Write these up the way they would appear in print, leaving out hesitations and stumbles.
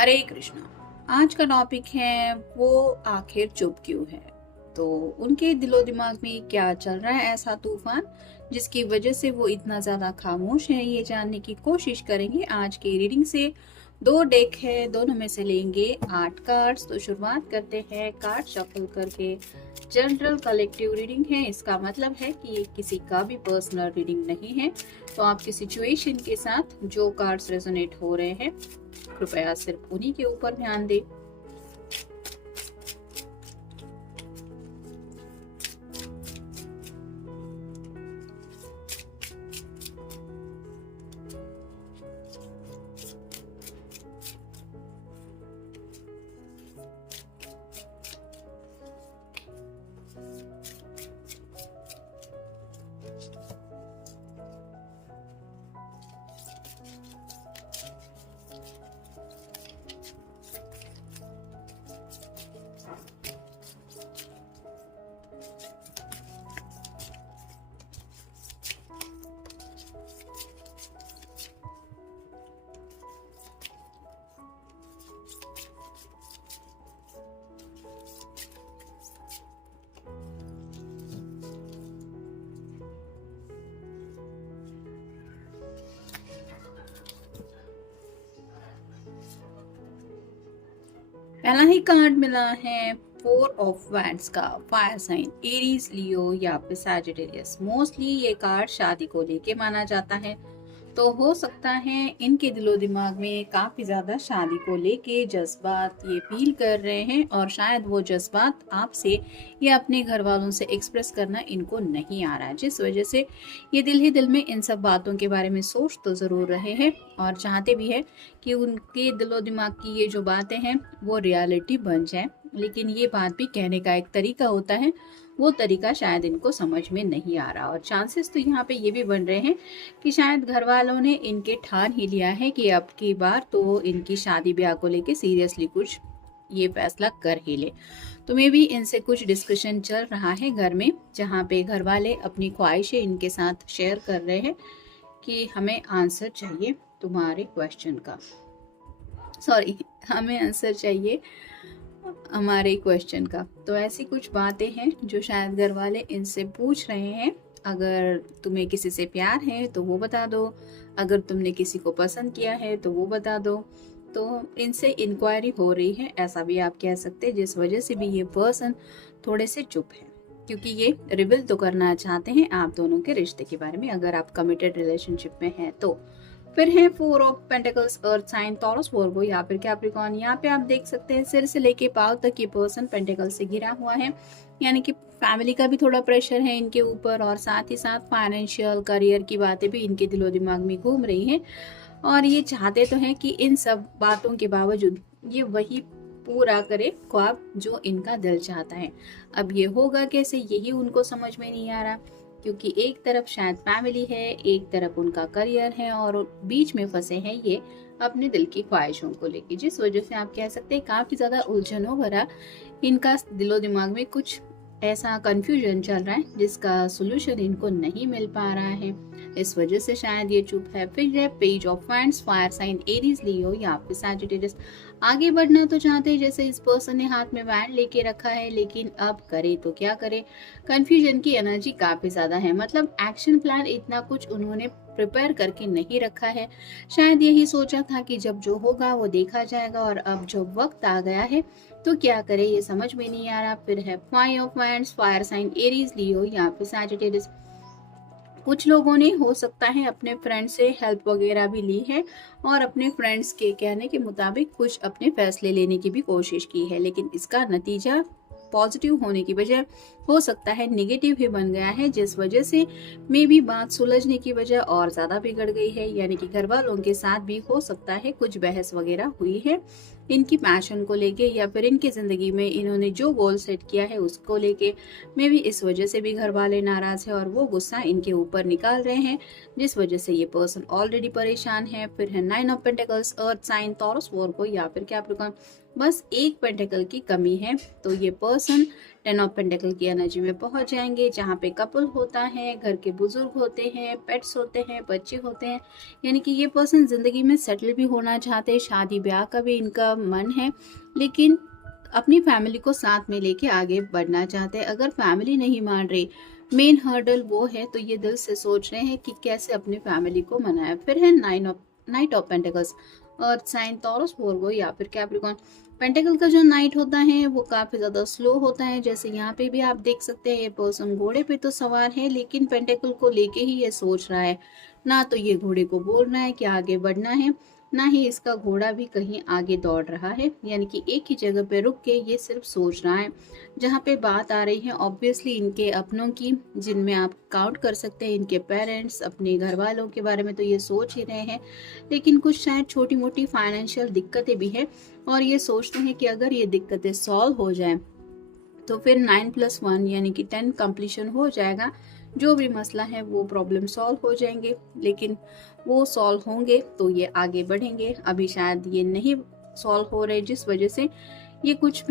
हरे कृष्णा। आज का टॉपिक है वो आखिर चुप क्यों है। तो उनके दिलो दिमाग में क्या चल रहा है ऐसा तूफान जिसकी वजह से वो इतना ज्यादा खामोश है, ये जानने की कोशिश करेंगे आज की रीडिंग से। दो डेक है, दोनों में से लेंगे 8 कार्ड्स। तो शुरुआत करते हैं कार्ड शफल करके। जनरल कलेक्टिव रीडिंग है, इसका मतलब है कि ये किसी का भी पर्सनल रीडिंग नहीं है। तो आपकी सिचुएशन के साथ जो कार्ड्स रेजोनेट हो रहे हैं कृपया सिर्फ उन्हीं के ऊपर ध्यान दें। पहला ही कार्ड मिला है 4 ऑफ वैंड्स का, फायर साइन एरीज, लियो या फिर सैजिटेरियस। मोस्टली ये कार्ड शादी को लेके माना जाता है, तो हो सकता है इनके दिलो दिमाग में काफी ज्यादा शादी को लेके जज्बात ये फील कर रहे हैं, और शायद वो जज्बात आपसे या अपने घर वालों से एक्सप्रेस करना इनको नहीं आ रहा है, जिस वजह से ये दिल ही दिल में इन सब बातों के बारे में सोच तो जरूर रहे हैं और चाहते भी है कि उनके दिलो दिमाग की ये जो बातें हैं वो रियलिटी बन जाए। लेकिन ये बात भी कहने का एक तरीका होता है, वो तरीका शायद इनको समझ में नहीं आ रहा। और चांसेस तो यहाँ पे ये भी बन रहे हैं कि शायद घर वालों ने इनके ठान ही लिया है कि अब की बार तो इनकी शादी ब्याह को लेके सीरियसली कुछ ये फैसला कर ही ले। तो मे भी इनसे कुछ डिस्कशन चल रहा है घर में, जहाँ पे घर वाले अपनी ख्वाहिशें इनके साथ शेयर कर रहे हैं कि हमें आंसर चाहिए तुम्हारे क्वेश्चन का, सॉरी हमें आंसर चाहिए हमारे क्वेश्चन का। तो ऐसी कुछ बातें हैं जो शायद घर वाले इनसे पूछ रहे हैं। अगर तुम्हें किसी से प्यार है तो वो बता दो, अगर तुमने किसी को पसंद किया है तो वो बता दो। तो इनसे इंक्वायरी हो रही है, ऐसा भी आप कह सकते हैं, जिस वजह से भी ये पर्सन थोड़े से चुप है, क्योंकि ये रिवील तो करना चाहते हैं आप दोनों के रिश्ते के बारे में, अगर आप कमिटेड रिलेशनशिप में हैं तो। फिर है 4 of pentacles, earth sign, Taurus, Virgo या फिर कैप्रिकॉर्न। यहाँ पे आप देख सकते हैं सिर से लेके पांव तक ये पर्सन पेंटिकल से घिरा हुआ है, यानी कि फैमिली का भी थोड़ा प्रेशर है इनके ऊपर, और साथ ही साथ फाइनेंशियल करियर की बातें भी इनके दिलो दिमाग में घूम रही हैं। और ये चाहते तो हैं कि इन सब बातों के बावजूद ये वही पूरा करे ख्वाब जो इनका दिल चाहता है। अब ये होगा कैसे, यही उनको समझ में नहीं आ रहा, क्योंकि एक तरफ शायद फैमिली है, एक तरफ उनका करियर है, और बीच में फंसे हैं ये अपने दिल की ख्वाहिशों को लेके, जिस वजह से आप कह सकते हैं काफी ज्यादा उलझनों भरा इनका दिलो दिमाग में कुछ ऐसा कंफ्यूजन चल रहा है जिसका सोल्यूशन इनको नहीं मिल पा रहा है। इस वजह से शायद ये चुप है। फिर है page of wands, fire sign Aries, Leo या फिर सैजिटेरियस। आगे बढ़ना तो चाहते हैं, जैसे इस पर्सन ने हाथ में वैंड लेके रखा है, लेकिन अब करे तो क्या करे। कंफ्यूजन की एनर्जी काफी ज्यादा है, मतलब एक्शन प्लान इतना कुछ उन्होंने प्रिपेयर करके नहीं रखा है। शायद यही सोचा था कि जब जो होगा वो देखा जाएगा, और अब जो वक्त आ गया है तो क्या करे ये समझ में नहीं आ रहा। फिर है 5 of wands, fire sign Aries, Leo या फिर सैजिटेरियस। कुछ लोगों ने हो सकता है अपने फ्रेंड से हेल्प वगैरह भी ली है, और अपने फ्रेंड्स के कहने के मुताबिक कुछ अपने फैसले लेने की भी कोशिश की है, लेकिन इसका नतीजा पॉजिटिव होने की बजाय हो सकता है नेगेटिव ही बन गया है, जिस वजह से मे भी बात सुलझने की वजह और ज्यादा बिगड़ गई है। यानी कि घर वालों के साथ भी हो सकता है कुछ बहस वगैरह हुई है इनकी पैशन को लेके, या फिर इनकी जिंदगी में इन्होंने जो गोल सेट किया है उसको लेके। मे भी इस वजह से भी घर वाले नाराज है और वो गुस्सा इनके ऊपर निकाल रहे हैं, जिस वजह से ये पर्सन ऑलरेडी परेशान है। फिर है 9 of pentacles, earth sign, Taurus, Virgo या फिर कैप्रिकॉर्न। बस एक पेंटिकल की कमी है, तो ये पर्सन टेन ऑफ पेंटिकल की एनर्जी में पहुंच जाएंगे, जहाँ पे कपल होता है, घर के बुजुर्ग होते हैं, पेट्स होते हैं, बच्चे होते हैं। यानी कि ये पर्सन जिंदगी में सेटल भी होना चाहते हैं, शादी ब्याह का भी इनका मन है, लेकिन अपनी फैमिली को साथ में लेके आगे बढ़ना चाहते हैं। अगर फैमिली नहीं मान रही, मेन हर्डल वो है, तो ये दिल से सोच रहे हैं कि कैसे अपनी फैमिली को मनाए। फिर है knight of pentacles, earth sign, Taurus, Virgo या फिर कैप्रिकॉर्न। पेंटिकल का जो नाइट होता है वो काफी ज्यादा स्लो होता है, जैसे यहाँ पे भी आप देख सकते हैं। ये पर्सन घोड़े पे तो सवार है, लेकिन पेंटिकल को लेके ही ये सोच रहा है। ना तो ये घोड़े को बोल रहा है कि आगे बढ़ना है, ना ही इसका घोड़ा भी कहीं आगे दौड़ रहा है। यानी कि एक ही जगह पे रुक के ये सिर्फ सोच रहा है। जहाँ पे बात आ रही है ऑब्वियसली इनके अपनों की, जिनमें आप काउंट कर सकते हैं इनके पेरेंट्स, अपने घर वालों के बारे में तो ये सोच ही रहे हैं। लेकिन कुछ शायद छोटी मोटी फाइनेंशियल दिक्कतें भी है, और ये सोचते हैं कि अगर ये दिक्कतें सॉल्व हो जाए तो फिर 9+1 यानी कि 10 कंप्लीशन हो जाएगा। जो भी मसला है वो प्रॉब्लम सॉल्व हो जाएंगे, लेकिन वो सॉल्व होंगे तो ये आगे बढ़ेंगे। अभी शायद ये नहीं सॉल्व हो रहे, जिस वजह से ये कुछ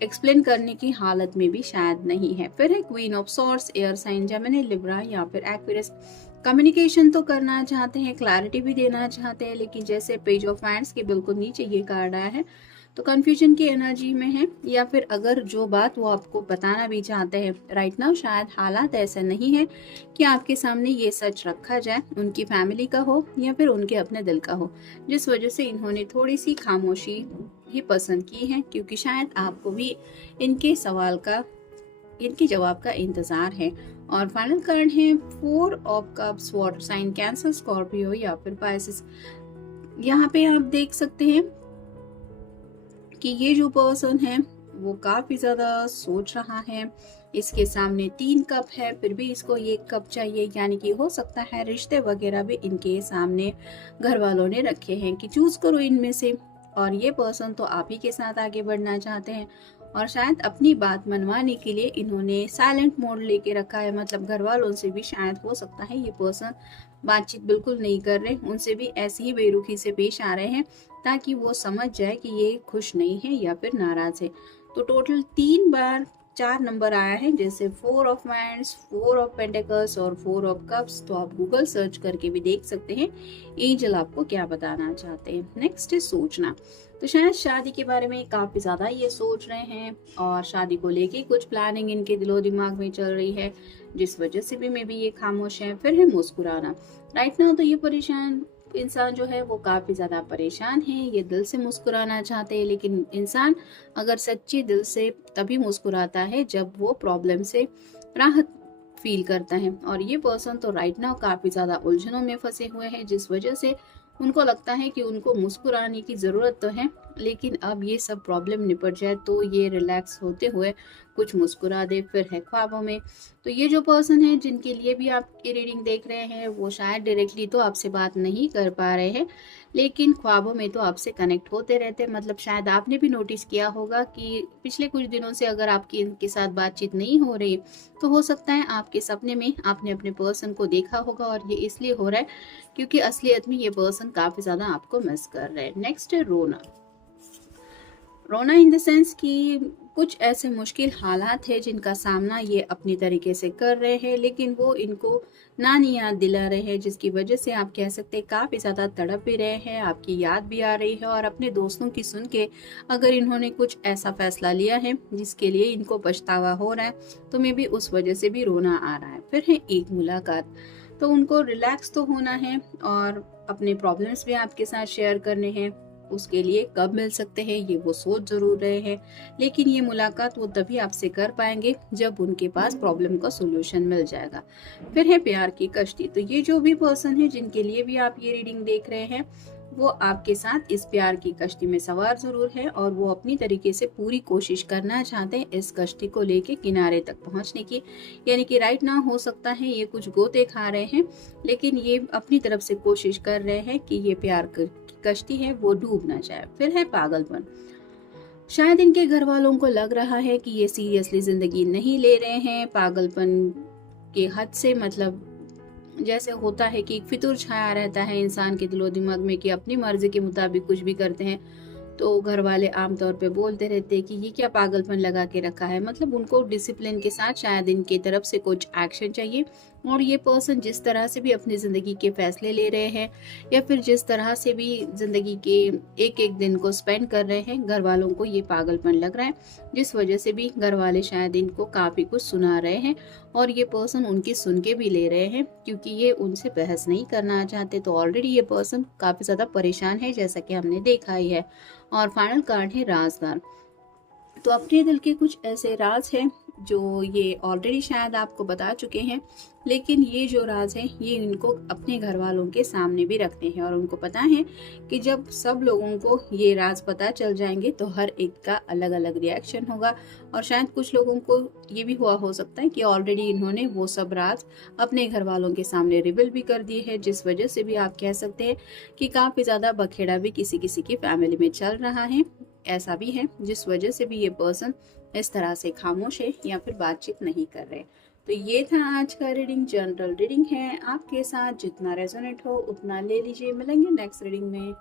एक्सप्लेन करने की हालत में भी शायद नहीं है। फिर है queen of swords, air sign Gemini, Libra या फिर एक्वेरियस। कम्युनिकेशन तो करना चाहते हैं, क्लैरिटी भी देना चाहते हैं, लेकिन जैसे पेज ऑफ हैंड्स के बिल्कुल नीचे ये कार्ड आया है तो कंफ्यूजन की एनर्जी में है। या फिर अगर जो बात वो आपको बताना भी चाहते हैं राइट नाउ, शायद हालात ऐसे नहीं है कि आपके सामने ये सच रखा जाए, उनकी फैमिली का हो या फिर उनके अपने दिल का हो, जिस वजह से इन्होंने थोड़ी सी खामोशी ही पसंद की है, क्योंकि शायद आपको भी इनके इनके जवाब का इंतजार है। और फाइनल कार्ड है 4 of cups, water sign, cancer, Scorpio या फिर पाइसेस। यहाँ पे आप देख सकते हैं कि ये जो पर्सन है वो काफी ज्यादा सोच रहा है। इसके सामने 3 कप है, फिर भी इसको 1 कप चाहिए, यानी कि हो सकता है रिश्ते वगैरह भी इनके सामने घर वालों ने रखे हैं कि चूज करो इनमें से। और ये पर्सन तो आप ही के साथ आगे बढ़ना चाहते हैं, और शायद अपनी बात मनवाने के लिए इन्होंने साइलेंट मोड लेके रखा है। मतलब घर वालों से भी शायद हो सकता है ये पर्सन बातचीत बिल्कुल नहीं कर रहे, उनसे भी ऐसे ही बेरुखी से पेश आ रहे हैं ताकि वो समझ जाए कि ये खुश नहीं है या फिर नाराज है। तो टोटल 3 बार 4 नंबर आया है, जैसे 4 ऑफ वांड्स, 4 ऑफ पेंटिकल्स और 4 ऑफ कप्स। तो आप गूगल सर्च करके भी देख सकते हैं एंजल आपको क्या बताना चाहते हैं। नेक्स्ट है सोचना। तो शायद शादी के बारे में काफी ज्यादा ये सोच रहे हैं, और शादी को लेके कुछ प्लानिंग इनके दिलो दिमाग में चल रही है, जिस वजह से भी मे बी ये खामोश है। फिर है मुस्कुराना। राइट नाउ तो ये परेशान इंसान जो है वो काफी ज्यादा परेशान है, ये दिल से मुस्कुराना चाहते हैं, लेकिन इंसान अगर सच्चे दिल से तभी मुस्कुराता है जब वो प्रॉब्लम से राहत फील करता है। और ये पर्सन तो राइट नाउ काफी ज्यादा उलझनों में फंसे हुए हैं, जिस वजह से उनको लगता है कि उनको मुस्कुराने की जरूरत तो है, लेकिन अब ये सब प्रॉब्लम निपट जाए तो ये रिलैक्स होते हुए कुछ मुस्कुरा दे। फिर है ख्वाबों में। तो ये जो पर्सन है जिनके लिए भी आप ये रीडिंग देख रहे हैं वो शायद डायरेक्टली तो आपसे बात नहीं कर पा रहे हैं, लेकिन ख्वाबों में तो आपसे कनेक्ट होते रहते हैं। मतलब शायद आपने भी नोटिस किया होगा कि पिछले कुछ दिनों से अगर आपकी इनके साथ बातचीत नहीं हो रही तो हो सकता है आपके सपने में आपने अपने पर्सन को देखा होगा, और ये इसलिए हो रहा है क्योंकि असलियत में ये पर्सन काफी ज्यादा आपको मिस कर रहे हैं। नेक्स्ट है रोना। रोना इन द सेंस कि कुछ ऐसे मुश्किल हालात है जिनका सामना ये अपनी तरीके से कर रहे हैं, लेकिन वो इनको नानी याद दिला रहे हैं, जिसकी वजह से आप कह सकते हैं काफी ज्यादा तड़प भी रहे हैं, आपकी याद भी आ रही है। और अपने दोस्तों की सुन के अगर इन्होंने कुछ ऐसा फैसला लिया है जिसके लिए इनको पछतावा हो रहा है, तो मे भी उस वजह से भी रोना आ रहा है। फिर है एक मुलाकात। तो उनको रिलैक्स तो होना है और अपने प्रॉब्लम्स भी आपके साथ शेयर करने हैं। उसके लिए कब मिल सकते हैं ये वो सोच जरूर रहे हैं, लेकिन ये मुलाकात वो तभी आपसे कर पाएंगे जब उनके पास प्रॉब्लम का सोल्यूशन मिल जाएगा। फिर है प्यार की कश्ती। तो ये जो भी पर्सन है जिनके लिए भी आप ये रीडिंग देख रहे हैं वो आपके साथ इस प्यार की कश्ती में सवार जरूर है, और वो अपनी तरीके से पूरी कोशिश करना चाहते हैं इस कश्ती को लेके किनारे तक पहुंचने की। यानी कि राइट नाउ हो सकता है ये कुछ गोते खा रहे हैं, लेकिन ये अपनी तरफ से कोशिश कर रहे हैं कि ये प्यार की कश्ती है वो डूब ना जाए। फिर है पागलपन। शायद इनके घर वालों को लग रहा है कि ये सीरियसली जिंदगी नहीं ले रहे हैं। पागलपन के हद से मतलब जैसे होता है कि एक फितूर छाया रहता है इंसान के दिलो दिमाग में कि अपनी मर्जी के मुताबिक कुछ भी करते हैं, तो घर वाले आमतौर पे बोलते रहते हैं कि ये क्या पागलपन लगा के रखा है, मतलब उनको डिसिप्लिन के साथ शायद इनकी तरफ से कुछ एक्शन चाहिए। और ये पर्सन जिस तरह से भी अपनी ज़िंदगी के फैसले ले रहे हैं या फिर जिस तरह से भी ज़िंदगी के एक एक दिन को स्पेंड कर रहे हैं, घर वालों को ये पागलपन लग रहा है, जिस वजह से भी घर वाले शायद इनको काफ़ी कुछ सुना रहे हैं और ये पर्सन उनकी सुन के भी ले रहे हैं, क्योंकि ये उनसे बहस नहीं करना चाहते। तो ऑलरेडी ये पर्सन काफ़ी ज़्यादा परेशान है, जैसा कि हमने देखा ही है। और फाइनल कार्ड है राजदार। तो अपने दिल के कुछ ऐसे राज हैं जो ये ऑलरेडी शायद आपको बता चुके हैं, लेकिन ये जो राज हैं ये इनको अपने घर वालों के सामने भी रखते हैं और उनको पता है कि जब सब लोगों को ये राज पता चल जाएंगे तो हर एक का अलग अलग रिएक्शन होगा। और शायद कुछ लोगों को ये भी हुआ हो सकता है कि ऑलरेडी इन्होंने वो सब राज अपने घर वालों के सामने रिवील भी कर दिए हैं, जिस वजह से भी आप कह सकते हैं कि काफ़ी ज़्यादा बखेड़ा भी किसी किसी की फैमिली में चल रहा है। ऐसा भी है जिस वजह से भी ये पर्सन इस तरह से खामोश है या फिर बातचीत नहीं कर रहे। तो ये था आज का रीडिंग, जनरल रीडिंग है, आपके साथ जितना रेजोनेट हो उतना ले लीजिए। मिलेंगे नेक्स्ट रीडिंग में।